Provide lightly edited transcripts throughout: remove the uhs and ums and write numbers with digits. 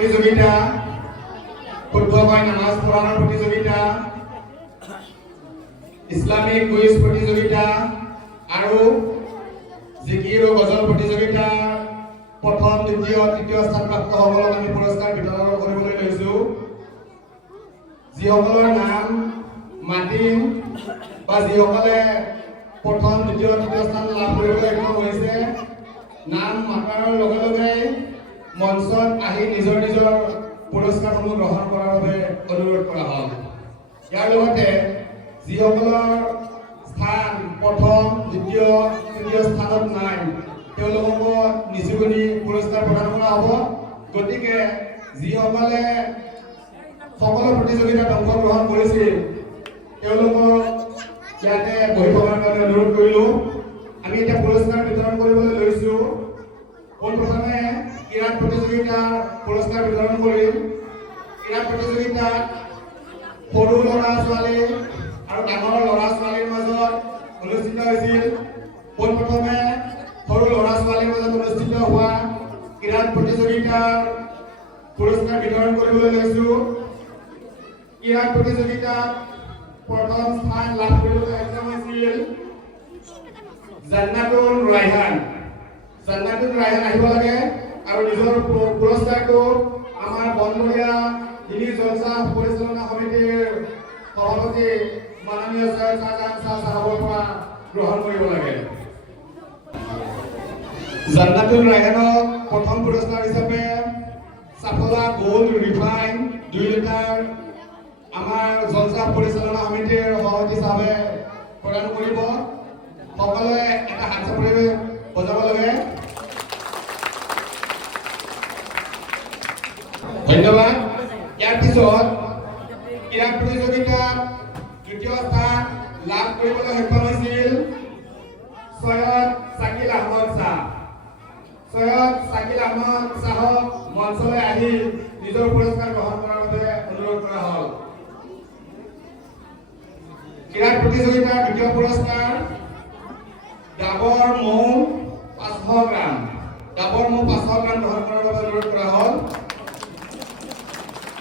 প্ৰতিযোগিতা, শুদ্ধকৈ নামাজ পঢ়াৰ প্ৰতিযোগিতা, ইছলামিক কুইজ প্ৰতিযোগিতা আৰু জিকিৰ আৰু গজল প্ৰতিযোগিতা প্ৰথম, দ্বিতীয়, তৃতীয় স্থানপ্ৰাপ্তসকলক আমি পুৰস্কাৰ বিতৰণ কৰিবলৈ লৈছো। যিসকলৰ নাম মাতিম বা যিসকলে প্ৰথম, দ্বিতীয়, তৃতীয় স্থান লাভ কৰিবলৈ সক্ষম হৈছে, নাম মাতাৰ লগে লগে মঞ্চত আহি নিজৰ নিজৰ পুৰস্কাৰসমূহ গ্ৰহণ কৰাৰ বাবে অনুৰোধ কৰা হ'ল। ইয়াৰ লগতে যিসকলৰ স্থান প্ৰথম, দ্বিতীয়, তৃতীয় স্থানত নাই তেওঁলোকক নিচুকনি পুৰস্কাৰ প্ৰদান কৰা হ'ব। গতিকে যিসকলে সকলো প্ৰতিযোগিতাত অংশগ্ৰহণ কৰিছিল তেওঁলোকক ইয়াতে বহি থকাৰ কাৰণে অনুৰোধ কৰিলোঁ। আমি এতিয়া পুৰস্কাৰ বিতৰণ কৰিবলৈ লৈছোঁ। পোনপ্ৰথমে ক্ৰীড়া প্ৰতিযোগিতাৰ পুৰস্কাৰ বিতৰণ কৰিম। ক্ৰীড়া প্ৰতিযোগিতাত সৰু ল'ৰা ছোৱালী আৰু ডাঙৰ ল'ৰা ছোৱালীৰ মাজত অনুষ্ঠিত হৈছিল। পোনপ্ৰথমে সৰু ল'ৰা ছোৱালীৰ মাজত অনুষ্ঠিত হোৱা ক্ৰীড়া প্ৰতিযোগিতাৰ পুৰস্কাৰ বিতৰণ কৰিবলৈ লৈছোঁ। ক্ৰীড়া প্ৰতিযোগিতাত প্ৰথম স্থান লাভ কৰিবলৈ সক্ষম হৈছিল জান্নাতুল ৰাইহান। জান্নাতুল ৰাইহান আহিব লাগে আৰু নিজৰ পুৰস্কাৰটো আমাৰ বনবৰীয়া দিল্লী জলসা পৰিচালনা সমিতিৰ সভাপতি মাননীয় সৈয়দ শাহজাহান শাহ সাহেবৰ পৰা গ্ৰহণ কৰিব লাগে। জান্নাতুল ৰাইহানক প্ৰথম পুৰস্কাৰ হিচাপে সাফলা গোল্ড ৰিফাইন 2 লিটাৰ আমাৰ জলসা পৰিচালনা সমিতিৰ সভাপতি সাহেবে প্ৰদান কৰিব। সকলোৱে এটা হাত চাপৰি বজাব লাগে। ধন্যবাদ। ইয়াৰ পিছত ক্ৰীড়া প্ৰতিযোগিতাত দ্বিতীয় স্থান লাভ কৰিবলৈ সক্ষম হৈছিল সৈয়দ শাকিল আহমদ শাহ। সৈয়দ শাকিল আহমদ শাহক মঞ্চলৈ আহি নিজৰ পুৰস্কাৰ গ্ৰহণ কৰাৰ বাবে অনুৰোধ কৰা হ'ল। ক্ৰীড়া প্ৰতিযোগিতাৰ দ্বিতীয় পুৰস্কাৰ ডাবৰ মৌ 500 গ্ৰাম। ডাবৰ মৌ 500 গ্ৰাম গ্ৰহণ কৰাৰ বাবে অনুৰোধ কৰা হ'ল।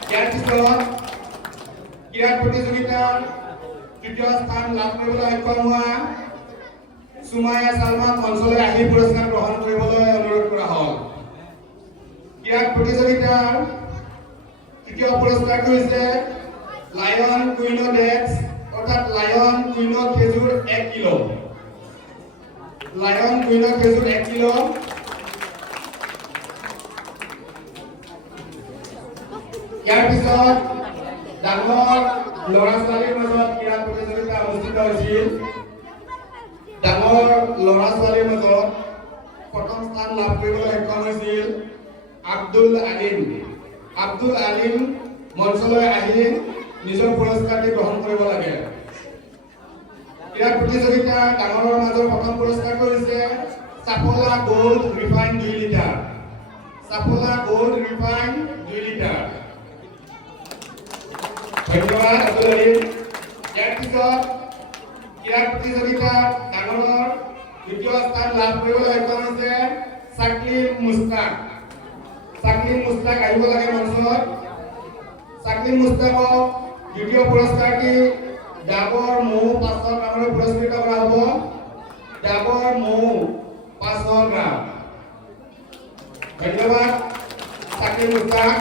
ইয়াৰ পিছত ক্ৰীড়া প্ৰতিযোগিতাৰ তৃতীয় স্থান লাভ কৰিবলৈ সক্ষম হোৱা সুমাইয়া সালমান মঞ্চলৈ আহি পুৰস্কাৰ গ্ৰহণ কৰিবলৈ অনুৰোধ কৰা হ'ল। ক্ৰীড়া প্ৰতিযোগিতাৰ তৃতীয় পুৰস্কাৰটো হৈছে লায়ন কুইনো ডেক্স অৰ্থাৎ লায়ন কুইনো খেজুৰ 1 কিলো। লায়ন কুইনো খেজুৰ 1 কিলো। ইয়াৰ পিছত ডাঙৰ ল'ৰা ছোৱালীৰ মাজত ক্ৰীড়া প্ৰতিযোগিতা অনুষ্ঠিত হৈছিল। ডাঙৰ ল'ৰা ছোৱালীৰ মাজত প্ৰথম স্থান লাভ কৰিবলৈ সক্ষম হৈছিল আব্দুল আলিম। আব্দুল আলিম মঞ্চলৈ আহি নিজৰ পুৰস্কাৰটি গ্ৰহণ কৰিব লাগে। ক্ৰীড়া প্ৰতিযোগিতা ডাঙৰৰ মাজৰ প্ৰথম পুৰস্কাৰটো হৈছে Saffola gold refine 2 litre. Saffola gold refine 2 litre. ধন্যবাদ আব্দুল আলিম। ইয়াৰ পিছত ক্ৰীড়া প্ৰতিযোগিতাৰ ডাঙৰৰ দ্বিতীয় স্থান লাভ কৰিবলৈ সক্ষম হৈছে সাকলিম মুস্তাক। সাকলিম মুস্তাক আহিব লাগে মঞ্চত। সাকলিম মুস্তাকক দ্বিতীয় পুৰস্কাৰটি ডাবৰ মৌ 500 গ্ৰামৰ পুৰস্কৃত কৰা হ'ব। ডাবৰ মৌ 500 গ্ৰাম। ধন্যবাদ সাকলিম মুস্তাক।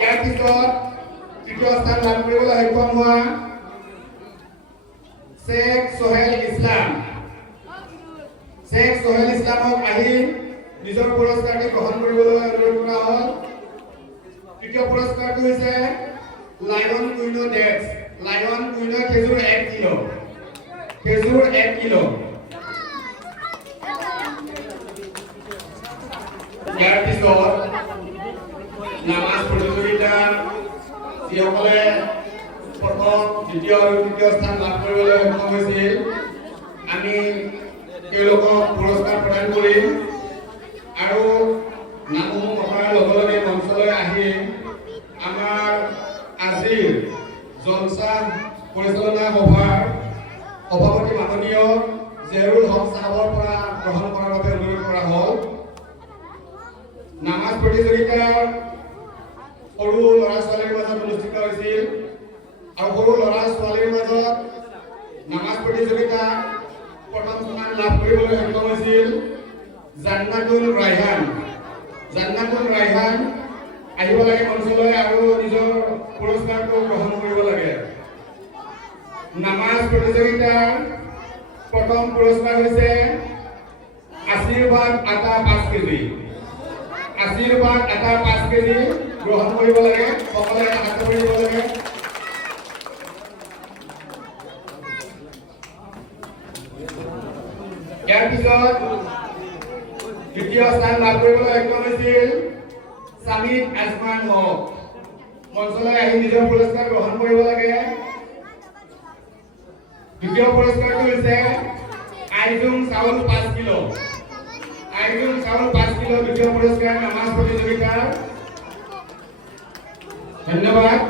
ইয়াৰ পিছত তৃতীয় স্থান লাভ কৰিবলৈ সক্ষম হোৱা শেখ সোহেল ইছলাম। শেখ সোহেল ইছলামক আহি নিজৰ পুৰস্কাৰটি গ্ৰহণ কৰিবলৈ অনুৰোধ কৰা হ'ল। তৃতীয় পুৰস্কাৰটো হৈছে লায়ন কুইনো ডেক্স। লায়ন কুইনো খেজুৰ 1 কিলো। খেজুৰ 1 কিলো। ইয়াৰ পিছত নামাজ প্ৰতিযোগিতা যিসকলে প্ৰথম, দ্বিতীয় আৰু তৃতীয় স্থান লাভ কৰিবলৈ সক্ষম হৈছিল আমি তেওঁলোকক পুৰস্কাৰ প্ৰদান কৰিম আৰু নামসমূহ প্ৰকাৰৰ লগে লগে মঞ্চলৈ আহি আমাৰ আজিৰ জলসা পৰিচালনা সভাৰ সভাপতি মাননীয় জেৰুল হক সাহেবৰ পৰা গ্ৰহণ কৰাৰ বাবে অনুৰোধ কৰা হ'ল। নামাজ প্ৰতিযোগিতা সৰু ল'ৰা ছোৱালীৰ মাজত অনুষ্ঠিত হৈছিল আৰু সৰু ল'ৰা ছোৱালীৰ মাজত নামাজ প্ৰতিযোগিতা প্ৰথম স্থান লাভ কৰিবলৈ সক্ষম হৈছিল জান্নাতুল ৰাইহান আহিব লাগে মঞ্চলৈ আৰু নিজৰ পুৰস্কাৰটো গ্ৰহণ কৰিব লাগে। নামাজ প্ৰতিযোগিতাৰ প্ৰথম পুৰস্কাৰ হৈছে আশীৰ্বাদ আটা 5 কেজি। আশীৰ্বাদ আটা 5 কেজি গ্ৰহণ কৰিব লাগে। সকলোৱে হাত কৰিব লাগে। ইয়াৰ পিছত দ্বিতীয় স্থান লাভ কৰিবলৈ সক্ষম হৈছিল সামিদ আজমান হক। মঞ্চলৈ আহি নিজৰ পুৰস্কাৰ গ্ৰহণ কৰিব লাগে। দ্বিতীয় পুৰস্কাৰটো হৈছে আইজুম চাউল 5 কিলো। আইজুম চাউল 5 কিলো দ্বিতীয় পুৰস্কাৰ নামাজ প্ৰতিযোগিতাৰ। ধন্যবাদ।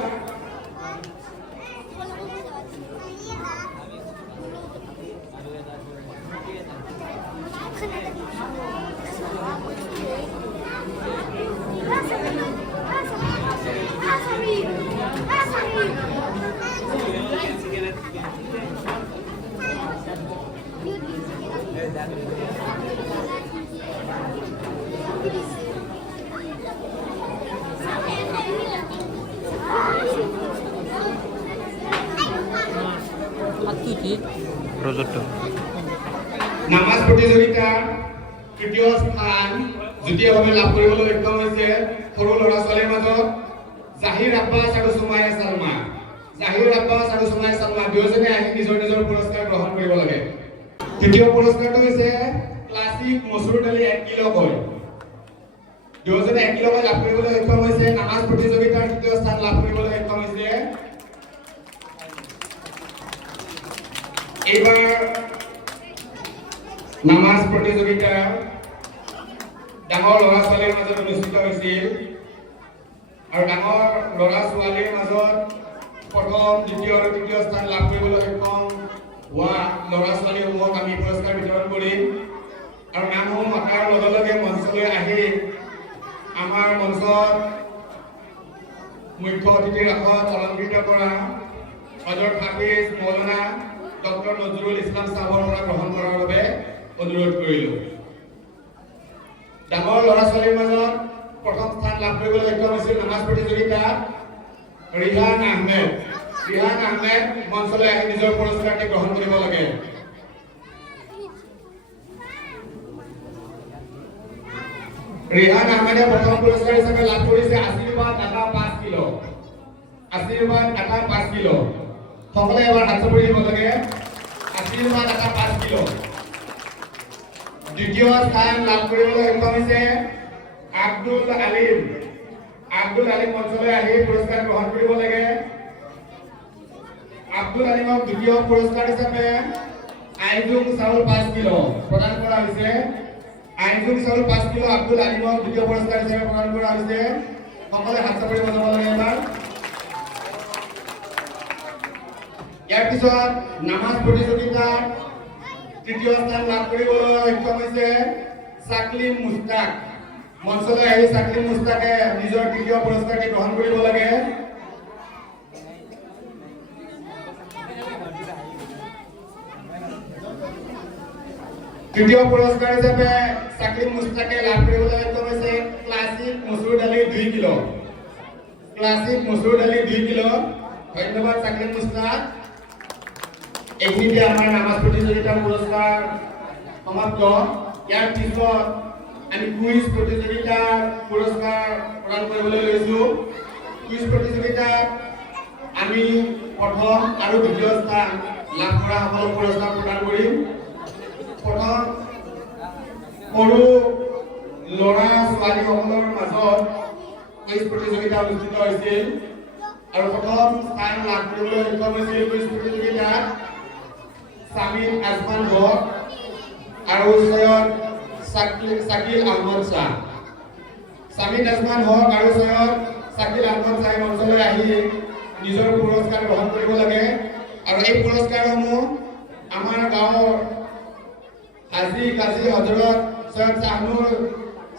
নামাজ প্ৰতিযোগিতাৰ তৃতীয় স্থান যুটীয়াভাৱে লাভ কৰিবলৈ সক্ষম হৈছে সৰু ল'ৰা ছোৱালীৰ মাজত জাহিৰ আব্বাছ আৰু সুমাইয়া সালমা। জাহিৰ আব্বাছ আৰু সুমাইয়া সালমা দুয়োজনে আহি নিজৰ নিজৰ পুৰস্কাৰ গ্ৰহণ কৰিব লাগে। তৃতীয় পুৰস্কাৰটো হৈছে ক্লাছিক মচুৰ দালি 1 কিলো কৈ। দুয়োজনে 1 কিলো কৈ লাভ কৰিবলৈ সক্ষম হৈছে। নামাজ প্ৰতিযোগিতাৰ তৃতীয় স্থান লাভ কৰিবলৈ সক্ষম হৈছে। এইবাৰ নামাজ প্ৰতিযোগিতা ডাঙৰ ল'ৰা ছোৱালীৰ মাজত অনুষ্ঠিত হৈছিল আৰু ডাঙৰ ল'ৰা ছোৱালীৰ মাজত প্ৰথম দ্বিতীয় আৰু তৃতীয় স্থান লাভ কৰিবলৈ সক্ষম হোৱা ল'ৰা ছোৱালীসমূহক আমি পুৰস্কাৰ বিতৰণ কৰিম আৰু নামসমূহ মতাৰ লগে লগে মঞ্চলৈ আহি আমাৰ মঞ্চত মুখ্য অতিথিৰ আসন অলংকৃত কৰা হযৰত হাফিজ মৌলানা ডক্টৰ নজৰুল ইছলাম সাহেবৰ পৰা গ্ৰহণ কৰাৰ বাবে অনুৰোধ কৰিলোঁ। ডাঙৰ ল'ৰা ছোৱালীৰ মাজত প্ৰথম স্থান লাভ কৰিবলৈ সক্ষম হৈছিল নামাজ প্ৰতিযোগিতাত ৰিহান আহমেদ। ৰিহান আহমেদ মঞ্চলৈ আহি নিজৰ পুৰস্কাৰটি গ্ৰহণ কৰিব লাগে। ৰিহান আহমেদে প্ৰথম পুৰস্কাৰ হিচাপে লাভ কৰিছে আশীৰ্বাদ আটা 5 কিলো। আশীৰ্বাদ আটা 5 কিলো। সকলে এবাৰ হাত চাপৰি দিব লাগে। আশীৰ্বাদ আটা 5 কিলো। দ্বিতীয় স্থান লাভ কৰিবলৈ সক্ষম হৈছে আব্দুল আলিম। আব্দুল আলিম মঞ্চলৈ আহি পুৰস্কাৰ গ্ৰহণ কৰিব লাগে। আব্দুল আলিমক দ্বিতীয় পুৰস্কাৰ হিচাপে আইজুম চাউল 5 কিলো প্ৰদান কৰা হৈছে। আইজুম চাউল 5 কিলো আব্দুল আলিমক দ্বিতীয় পুৰস্কাৰ হিচাপে প্ৰদান কৰা হৈছে। সকলে হাত চাপৰি বজাব লাগে এবাৰ। ইয়াৰ পিছত নামাজ প্ৰতিযোগিতাৰ তৃতীয় স্থান লাভ কৰিবলৈ সক্ষম হৈছে সাকলিম মুস্তাক। মঞ্চলৈ আহি সাকলিম মুস্তাকে নিজৰ তৃতীয় পুৰস্কাৰটি গ্ৰহণ কৰিব লাগে। তৃতীয় পুৰস্কাৰ হিচাপে সাকলিম মুস্তাকে লাভ কৰিবলৈ সক্ষম হৈছে ক্লাছিক মচুৰ দালি 2 কিলো। ক্লাছিক মচুৰ দালি 2 কিলো। ধন্যবাদ সাকলিম মুস্তাক। এইখিনিতে আমাৰ নামাজ প্ৰতিযোগিতাৰ পুৰস্কাৰ সমাপ্ত। ইয়াৰ পিছত আমি কুইজ প্ৰতিযোগিতাৰ পুৰস্কাৰ প্ৰদান কৰিবলৈ লৈছোঁ। কুইজ প্ৰতিযোগিতাত আমি প্ৰথম আৰু দ্বিতীয় স্থান লাভ কৰা সকলো পুৰস্কাৰ প্ৰদান কৰিম। প্ৰথম সৰু ল'ৰা ছোৱালীসকলৰ মাজত কুইজ প্ৰতিযোগিতা অনুষ্ঠিত হৈছিল আৰু প্ৰথম স্থান লাভ কৰিবলৈ সক্ষম হৈছিল কুইজ প্ৰতিযোগিতাত সামিদ আজমান হক আৰু সৈয়দ শাকিল আহমদ শাহ। সামিদ আজমান হক আৰু সৈয়দ শাকিল আহমদ শাহ মঞ্চলৈ আহি নিজৰ পুৰস্কাৰ গ্ৰহণ কৰিব লাগে আৰু এই পুৰস্কাৰসমূহ আমাৰ গাঁৱৰ হাজী কাজী হযৰত সৈয়দ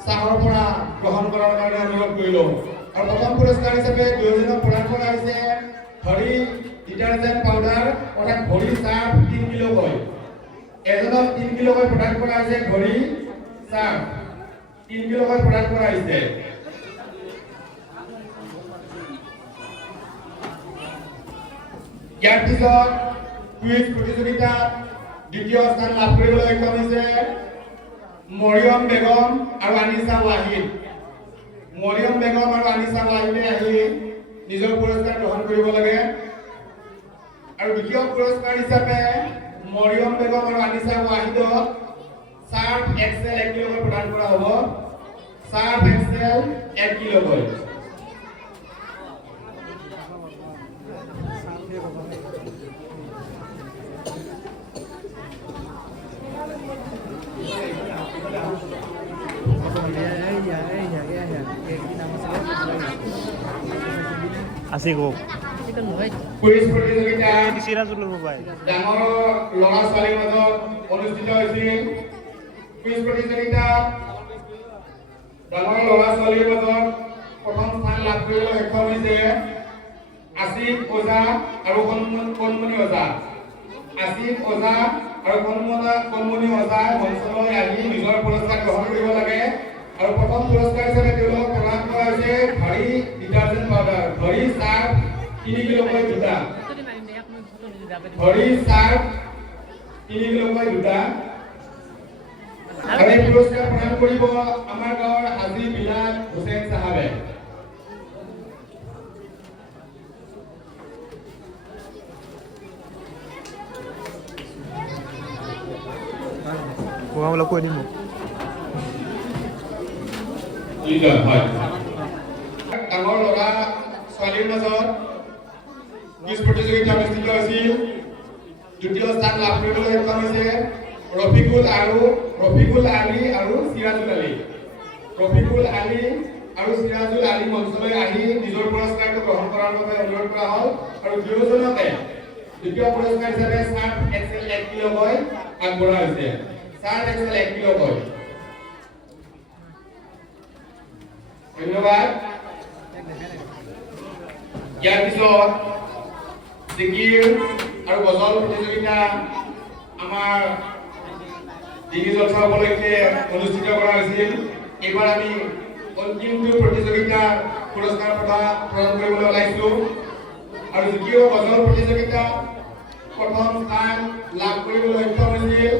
চাহৰ পৰা গ্ৰহণ কৰাৰ কাৰণে অনুৰোধ কৰিলোঁ আৰু প্ৰথম পুৰস্কাৰ হিচাপে দুয়োজনক প্ৰদান কৰা হৈছে হৰি ডিটাৰজেন্ট পাউডাৰ অৰ্থাৎ ঘড়ী চাৰ্ফ 3 কিলোকৈ এজনক 3 কিলোকৈ প্ৰদান কৰা হৈছে ঘড়ী চাৰ্ফ 3 কিলোকৈ প্ৰদান কৰা হৈছে ইয়াৰ পিছত কুইজ প্ৰতিযোগিতাত দ্বিতীয় স্থান লাভ কৰিবলৈ সক্ষম হৈছে মৰিয়ম বেগম আৰু আনিছা ৱাহিদ মৰিয়ম বেগম আৰু আনিছা ৱাহিদে আহি নিজৰ পুৰস্কাৰ গ্ৰহণ কৰিব লাগে আৰু দ্বিতীয় পুৰস্কাৰ হিচাপে মৰিয়ম বেগম আৰু আনিছা ৱাহিদক সাৰ্ফ এক্সেল 1 কিলোকৈ প্ৰদান কৰা হ'ব সাৰ্ফ এক্সেল 1 কিলোকৈ Asik kok. কুইজ প্ৰতিযোগিতা Sirajul Mobile. ডাঙৰ ল'ৰা ছোৱালীৰ মাজত অনুষ্ঠিত হৈছিল কুইজ প্ৰতিযোগিতা ডাঙৰ ল'ৰা ছোৱালীৰ মাজত প্ৰথম স্থান লাভ কৰিবলৈ সক্ষম হৈছে আসিফ ওজা আৰু কণমণি ওজা আসিফ ওজা আৰু কণমণি ওজা মঞ্চলৈ আহি নিজৰ পুৰস্কাৰ গ্ৰহণ কৰিব লাগে আৰু প্ৰথম পুৰস্কাৰ হিচাপে তেওঁলোকক প্ৰদান কৰা হৈছে ঘড়ী ডিটাৰজেন্ট পাউডাৰ ঘড়ী চাৰ্ফ 3 কিলোকৈ দুটা ঘড়ী চাৰ্ফ 3 কিলোকৈ দুটা আৰু এই পুৰস্কাৰ প্ৰদান কৰিব আমাৰ গাঁৱৰ হাজী বিলাল হুছেইন সাহেবে Gua কৈ দিম লিডাৰ হয় ডাঙৰ ল'ৰা ছোৱালীৰ মাজত কুইজ প্ৰতিযোগিতা অনুষ্ঠিত হৈছিল দ্বিতীয় স্থান লাভ কৰিবলৈ সক্ষম হৈছে ৰফিকুল আলী আৰু সিৰাজুল আলী মঞ্চলৈ আহি নিজৰ পুৰস্কাৰটো গ্ৰহণ কৰাৰ বাবে অনুৰোধ কৰা হ'ল আৰু দুয়োজনকে দ্বিতীয় পুৰস্কাৰ হিচাপে সাৰ্ফ এক্সেল 1 কিলোকৈ আগবঢ়োৱা হৈছে সাৰ্ফ এক্সেল 1 কিলোকৈ ধন্যবাদ ইয়াৰ পিছত জিকিৰ আৰু গজল প্ৰতিযোগিতা আমাৰ ডিঙি জলসা উপলক্ষে অনুষ্ঠিত কৰা হৈছিল এইবাৰ আমি অন্তিমটো প্ৰতিযোগিতাৰ পুৰস্কাৰ প্ৰদান কৰিবলৈ ওলাইছো আৰু জিকিৰ আৰু গজল প্ৰতিযোগিতা প্ৰথম স্থান লাভ কৰিবলৈ সক্ষম হৈছিল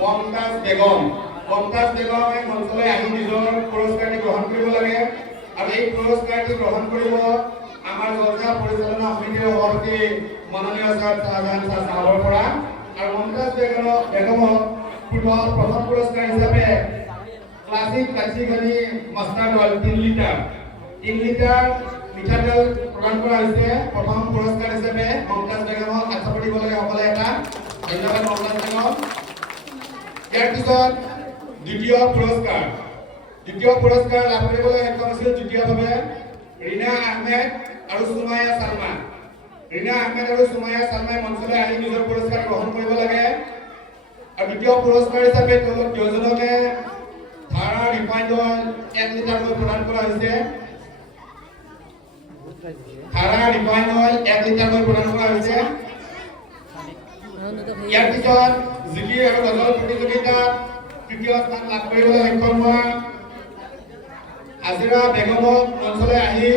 মমতাজ বেগমে মঞ্চলৈ আহি নিজৰ পুৰস্কাৰটি গ্ৰহণ কৰিব লাগে আৰু এই পুৰস্কাৰটি গ্ৰহণ কৰিব আমাৰ জলসা পৰিচালনা সমিতিৰ সভাপতি মাননীয় শাহজাহান সাহেবৰ পৰা আৰু মমতাজ বেগমক প্ৰথম পুৰস্কাৰ হিচাপে ক্লাছিক কাচিগানি মাষ্টাৰ অইল 3 লিটাৰ মিঠাতেল প্ৰদান কৰা হৈছে প্ৰথম পুৰস্কাৰ হিচাপে মমতাজ বেগমক আশা দিব লাগে সকলে এটা ধন্যবাদ মমতাজ বেগম ইয়াৰ পিছত দ্বিতীয় পুৰস্কাৰ লাভ কৰিবলৈ সক্ষম হৈছিল দ্বিতীয়ভাৱে ৰীনা আহমেদ আৰু সুমাইয়া শৰ্মাই মঞ্চলৈ আহি নিজৰ পুৰস্কাৰ গ্ৰহণ কৰিব লাগে আৰু দ্বিতীয় পুৰস্কাৰ হিচাপে তেওঁলোক দুয়োজনকে ধাৰা ৰিফাইণ্ড অইল 1 লিটাৰকৈ প্ৰদান কৰা হৈছে ইয়াৰ পিছত জিকিৰ আৰু গজল প্ৰতিযোগিতাত তৃতীয় স্থান লাভ কৰিবলৈ সক্ষম হোৱা আজিৰা বেগমক মঞ্চলৈ আহি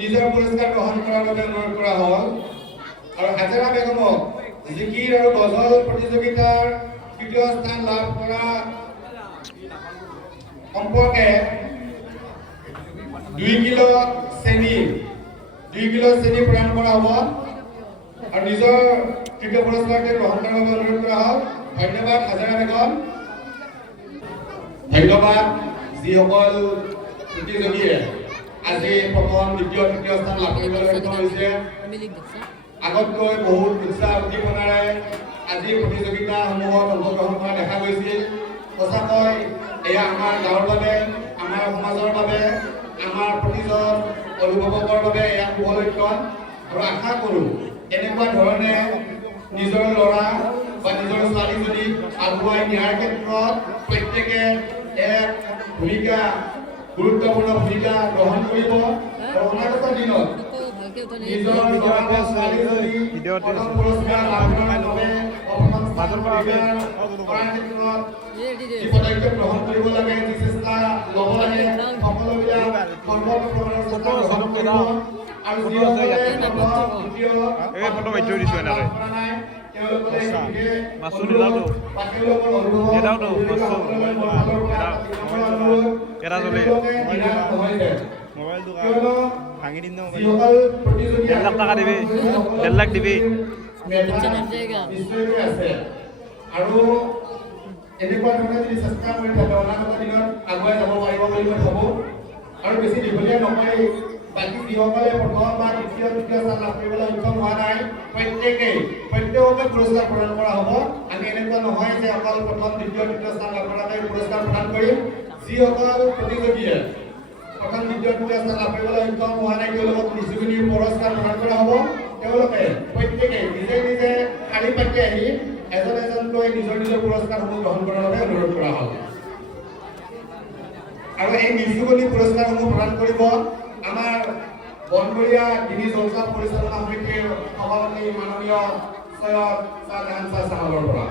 নিজৰ পুৰস্কাৰ গ্ৰহণ কৰাৰ বাবে অনুৰোধ কৰা হ'ল আৰু হাজেৰা বেগমক জিকিৰ আৰু গজল প্ৰতিযোগিতাৰ তৃতীয় স্থান লাভ কৰা সম্পৰ্কে 2 কিলো চেনি প্ৰদান কৰা হ'ব আৰু নিজৰ তৃতীয় পুৰস্কাৰটি গ্ৰহণ কৰাৰ বাবে অনুৰোধ কৰা হ'ল ধন্যবাদ হাজেৰা বেগম ধন্যবাদ যিসকল প্ৰতিযোগীয়ে আজি প্ৰথম দ্বিতীয় তৃতীয় স্থান লাভ কৰিবলৈ সক্ষম হৈছে আগতকৈ বহুত উৎসাহ উদ্দীপনাৰে আজি প্ৰতিযোগিতাসমূহত অংশগ্ৰহণ কৰা দেখা গৈছিল সঁচাকৈ এয়া আমাৰ গাঁৱৰ বাবে আমাৰ সমাজৰ বাবে আমাৰ প্ৰতিজন অভিভাৱকৰ বাবে এয়া শুভ লক্ষণ আৰু আশা কৰোঁ এনেকুৱা ধৰণে নিজৰ ল'ৰা বা নিজৰ ছোৱালীজনীক আগুৱাই নিয়াৰ ক্ষেত্ৰত প্ৰত্যেকে এক ভূমিকা গুৰুত্বপূৰ্ণ ভূমিকা গ্ৰহণ কৰিব আৰু অনাগত দিনত নিজৰ ল'ৰা বা ছোৱালীজনী প্ৰথম পুৰস্কাৰ লাভ কৰাৰ বাবে অসমত স্থান অধিকাৰ কৰাৰ ক্ষেত্ৰত যি পদক্ষেপ গ্ৰহণ কৰিব লাগে, যি চেষ্টা ল'ব লাগে, সকলোবিলাক সৰ্বপ্ৰকাৰৰ চেষ্টা গ্ৰহণ কৰিব আৰু যিসকলে প্ৰথম দ্বিতীয় ফটো মাৰি থৈ দিছোঁ এনেকৈ। কৰা নাই তেওঁলোকে মাছটো নিলাওতো। তেওঁলোকৰ অনুভৱ নিলাওতো, মাছটো। এটা জ্বলে। মোবাইলটো ভাঙি দিম ন মোবাইল। 1,000,000 টাকা দিবি, 1,000,000 দিবি। আৰু এনেকুৱা ধৰণে যদি চেষ্টা কৰি থাকে অনাগত দিনত আগুৱাই যাব পাৰিব বুলি মই ভাবোঁ আৰু বেছি দীঘলীয়া নকৰি বাকী যিসকলে প্ৰথম বা দ্বিতীয় তৃতীয় স্থান লাভ কৰিবলৈ সক্ষম হোৱা নাই প্ৰত্যেককে পুৰস্কাৰ প্ৰদান কৰা হ'ব। আমি এনেকুৱা নহয় যে অকল প্ৰথম দ্বিতীয় তৃতীয় স্থান লাভ কৰাকে পুৰস্কাৰ প্ৰদান কৰিম। যিসকল প্ৰতিযোগীয়ে প্ৰথম দ্বিতীয় তৃতীয় স্থান লাভ কৰিবলৈ সক্ষম হোৱা নাই তেওঁলোকক নিচুকনি পুৰস্কাৰ প্ৰদান কৰা হ'ব। তেওঁলোকে প্ৰত্যেকে নিজে নিজে শাৰী পাতি আহি এজন এজনকৈ নিজৰ নিজৰ পুৰস্কাৰসমূহ গ্ৰহণ কৰাৰ বাবে অনুৰোধ কৰা হ'ল। আৰু এই নিচুকনি পুৰস্কাৰসমূহ প্ৰদান কৰিব আমাৰ বনবৰীয়া ডিঙি জলসাপ পৰিচালনা সমিতিৰ সভাপতি মাননীয় সৈয়দ শ্বাহজাহান শ্বাহ সাহেবৰ পৰা।